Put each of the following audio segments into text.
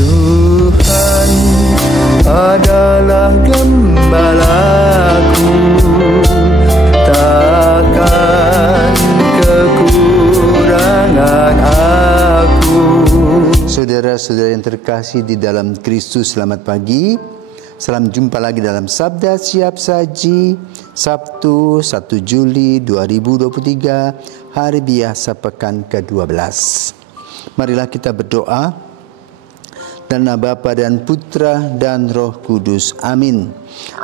Tuhan adalah gembalaku, takkan kekurangan aku. Saudara-saudara yang terkasih di dalam Kristus, selamat pagi. Salam jumpa lagi dalam Sabda Siap Saji, Sabtu 1 Juli 2023, hari biasa pekan ke-12. Marilah kita berdoa. Dalam nama Bapa dan Putra dan Roh Kudus. Amin.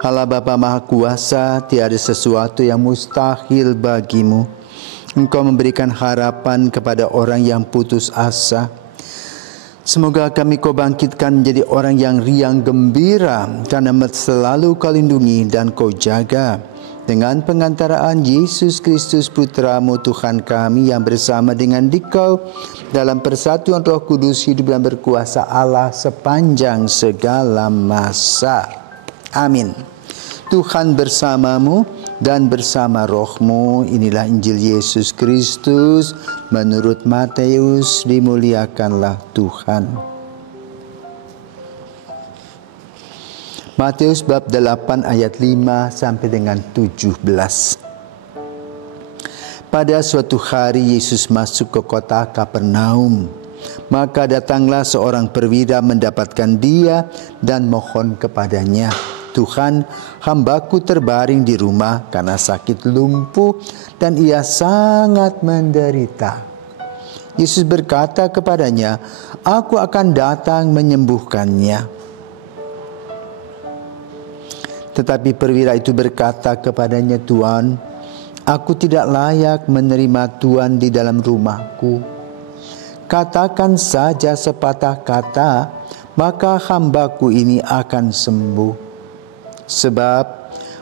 Allah Bapa Maha Kuasa, tiada sesuatu yang mustahil bagimu. Engkau memberikan harapan kepada orang yang putus asa. Semoga kami Kau bangkitkan menjadi orang yang riang gembira, karena selalu Kau lindungi dan Kau jaga. Dengan pengantaraan Yesus Kristus Putra-Mu Tuhan kami, yang bersama dengan Dikau dalam persatuan Roh Kudus hidup dan berkuasa Allah sepanjang segala masa. Amin. Tuhan bersamamu dan bersama rohmu. Inilah Injil Yesus Kristus menurut Matius. Dimuliakanlah Tuhan. Matius bab 8 ayat 5 sampai dengan 17. Pada suatu hari Yesus masuk ke kota Kapernaum. Maka datanglah seorang perwira mendapatkan dia dan mohon kepadanya, "Tuhan, hambaku terbaring di rumah karena sakit lumpuh dan ia sangat menderita." Yesus berkata kepadanya, "Aku akan datang menyembuhkannya." Tetapi perwira itu berkata kepadanya, "Tuan, aku tidak layak menerima Tuan di dalam rumahku. Katakan saja sepatah kata, maka hambaku ini akan sembuh. Sebab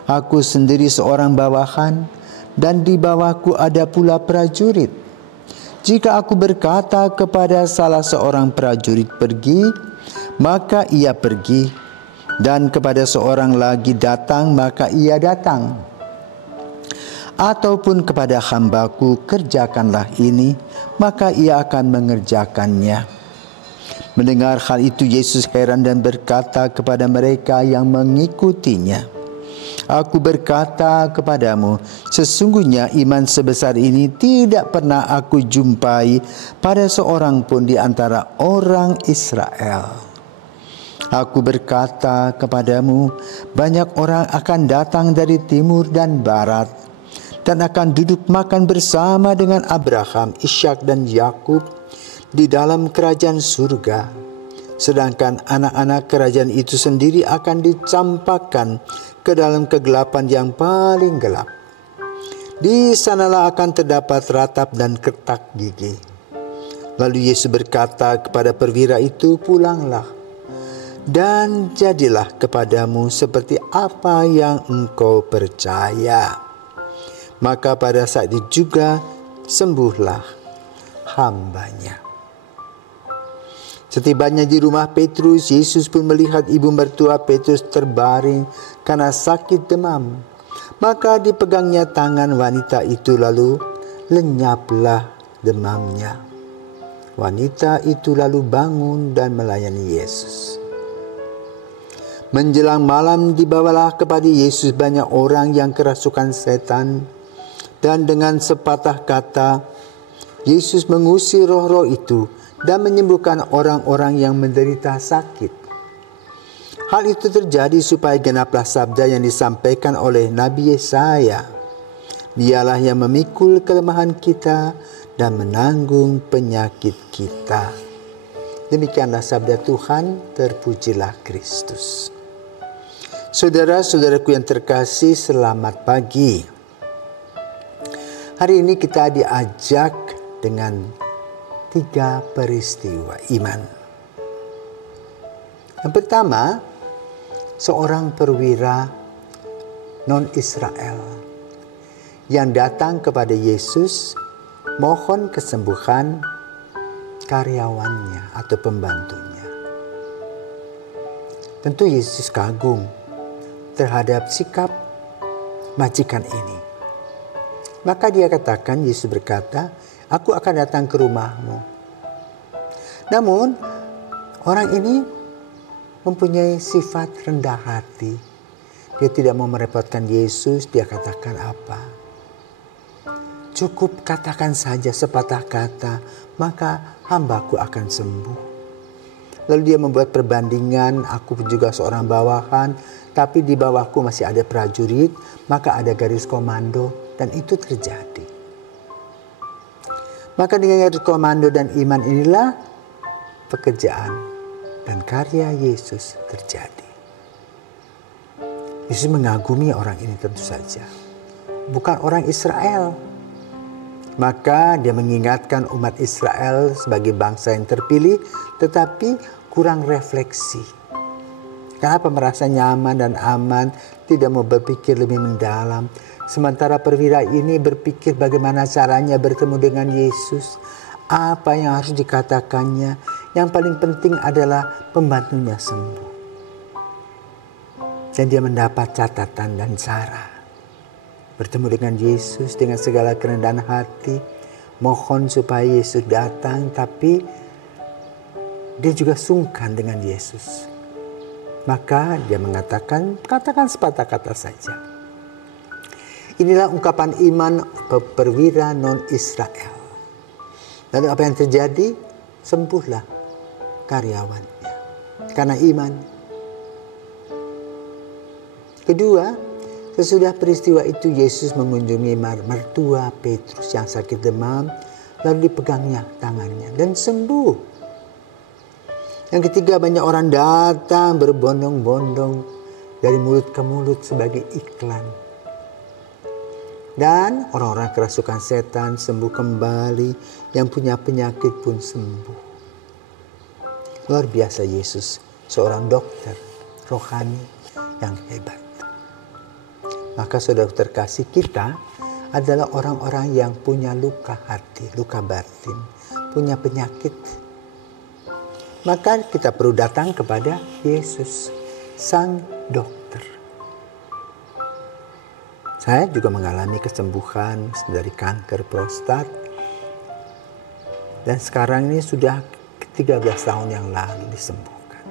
aku sendiri seorang bawahan, dan di bawahku ada pula prajurit. Jika aku berkata kepada salah seorang prajurit pergi, maka ia pergi. Dan kepada seorang lagi datang, maka ia datang. Ataupun kepada hambaku, kerjakanlah ini, maka ia akan mengerjakannya." Mendengar hal itu Yesus heran dan berkata kepada mereka yang mengikutinya, "Aku berkata kepadamu, sesungguhnya iman sebesar ini tidak pernah aku jumpai pada seorang pun di antara orang Israel. Aku berkata kepadamu, banyak orang akan datang dari timur dan barat, dan akan duduk makan bersama dengan Abraham, Ishak dan Yakub di dalam kerajaan surga. Sedangkan anak-anak kerajaan itu sendiri akan dicampakkan ke dalam kegelapan yang paling gelap. Di sanalah akan terdapat ratap dan kertak gigi." Lalu Yesus berkata kepada perwira itu, "Pulanglah, dan jadilah kepadamu seperti apa yang engkau percaya." Maka pada saat itu juga sembuhlah hambanya. Setibanya di rumah Petrus, Yesus pun melihat ibu mertua Petrus terbaring karena sakit demam. Maka dipegangnya tangan wanita itu, lalu lenyaplah demamnya. Wanita itu lalu bangun dan melayani Yesus. Menjelang malam dibawalah kepada Yesus banyak orang yang kerasukan setan, dan dengan sepatah kata Yesus mengusir roh-roh itu dan menyembuhkan orang-orang yang menderita sakit. Hal itu terjadi supaya genaplah sabda yang disampaikan oleh Nabi Yesaya, "Dialah yang memikul kelemahan kita dan menanggung penyakit kita." Demikianlah sabda Tuhan, terpujilah Kristus. Saudara-saudaraku yang terkasih, selamat pagi. Hari ini kita diajak dengan 3 peristiwa iman. Yang pertama, seorang perwira non-Israel yang datang kepada Yesus mohon kesembuhan karyawannya atau pembantunya. Tentu Yesus kagum terhadap sikap majikan ini. Maka dia katakan, Yesus berkata, "Aku akan datang ke rumahmu." Namun Orang ini mempunyai sifat rendah hati. Dia tidak mau merepotkan Yesus, dia katakan apa? Cukup katakan saja sepatah kata, maka hambaku akan sembuh. Lalu dia membuat perbandingan, aku juga seorang bawahan, tapi di bawahku masih ada prajurit, maka ada garis komando, dan itu terjadi. Maka dengan garis komando dan iman inilah pekerjaan dan karya Yesus terjadi. Yesus mengagumi orang ini tentu saja. Bukan orang Israel. Maka dia mengingatkan umat Israel sebagai bangsa yang terpilih tetapi kurang refleksi. Kenapa merasa nyaman dan aman, tidak mau berpikir lebih mendalam. Sementara perwira ini berpikir bagaimana caranya bertemu dengan Yesus. Apa yang harus dikatakannya. Yang paling penting adalah pembantunya sembuh. Dan dia mendapat catatan dan cara. Bertemu dengan Yesus dengan segala kerendahan hati. Mohon supaya Yesus datang, tapi dia juga sungkan dengan Yesus. Maka dia mengatakan, katakan sepatah kata saja. Inilah ungkapan iman perwira non-Israel. Lalu apa yang terjadi? Sembuhlah karyawannya. Karena iman. Kedua, sesudah peristiwa itu Yesus mengunjungi mertua Petrus yang sakit demam, lalu dipegangnya tangannya dan sembuh. Yang ketiga, banyak orang datang berbondong-bondong dari mulut ke mulut sebagai iklan. Dan orang-orang kerasukan setan sembuh kembali, yang punya penyakit pun sembuh. Luar biasa Yesus, seorang dokter rohani yang hebat. Maka saudara terkasih, kita adalah orang-orang yang punya luka hati, luka batin, punya penyakit. Maka kita perlu datang kepada Yesus, sang dokter. Saya juga mengalami kesembuhan dari kanker prostat. Dan sekarang ini sudah 13 tahun yang lalu disembuhkan.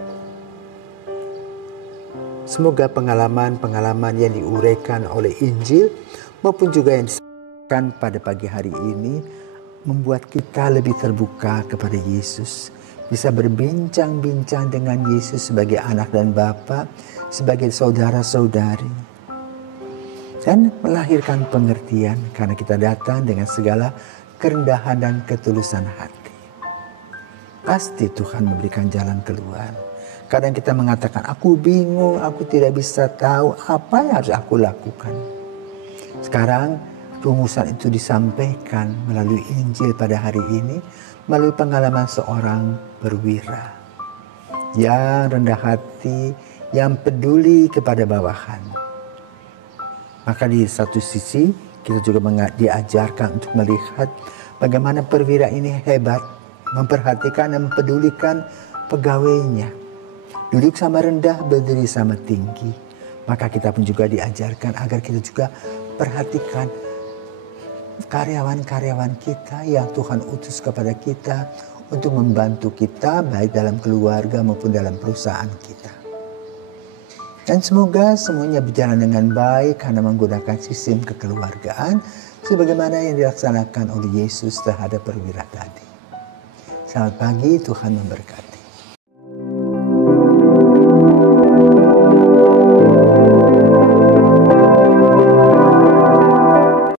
Semoga pengalaman-pengalaman yang diuraikan oleh Injil maupun juga yang disampaikan pada pagi hari ini membuat kita lebih terbuka kepada Yesus. Bisa berbincang-bincang dengan Yesus sebagai anak dan bapa, sebagai saudara-saudari. Dan melahirkan pengertian karena kita datang dengan segala kerendahan dan ketulusan hati. Pasti Tuhan memberikan jalan keluar. Kadang kita mengatakan, aku bingung, aku tidak bisa tahu apa yang harus aku lakukan. Sekarang rumusan itu disampaikan melalui Injil pada hari ini, melalui pengalaman seorang perwira yang rendah hati, yang peduli kepada bawahan. Maka di satu sisi kita juga diajarkan untuk melihat bagaimana perwira ini hebat, memperhatikan dan mempedulikan pegawainya. Duduk sama rendah, berdiri sama tinggi. Maka kita pun juga diajarkan agar kita juga perhatikan karyawan-karyawan kita yang Tuhan utus kepada kita untuk membantu kita baik dalam keluarga maupun dalam perusahaan kita. Dan semoga semuanya berjalan dengan baik karena menggunakan sistem kekeluargaan sebagaimana yang dilaksanakan oleh Yesus terhadap perwira tadi. Selamat pagi, Tuhan memberkati.